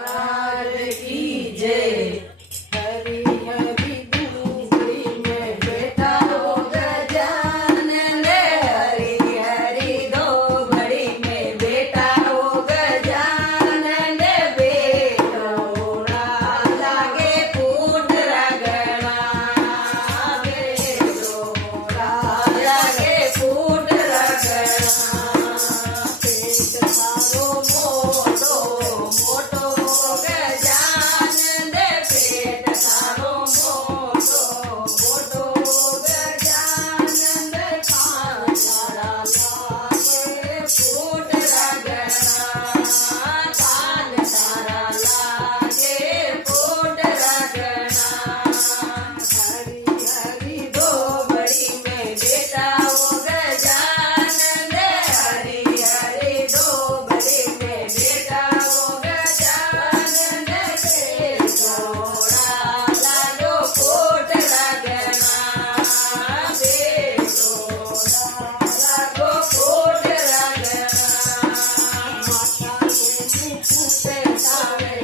लाल की जय। हरी हरी धूपड़ी में बैठा हो गजानन, हरी हरी धूपड़ी में बैठा हो गजानन। बेटोड़ा लागे फूट रगड़ा, बेटोड़ा लागे फूट रगड़ा। पेट थारो मोटो मोटो गजानन, पेट थारो मोटो मोटो गजानन। कान तारा लागे फूट रगड़ा, कान तारा लागे फूट रगड़ा। हरी हरी धोबड़ी में बैठा हो गजानन, हरी हरी धोबड़ी में बैठा हो गजानन। बेटोड़ा लागो फूट रगड़ा, बेटोड़ा लागो फूट रगड़ा। माता के मुख से तारे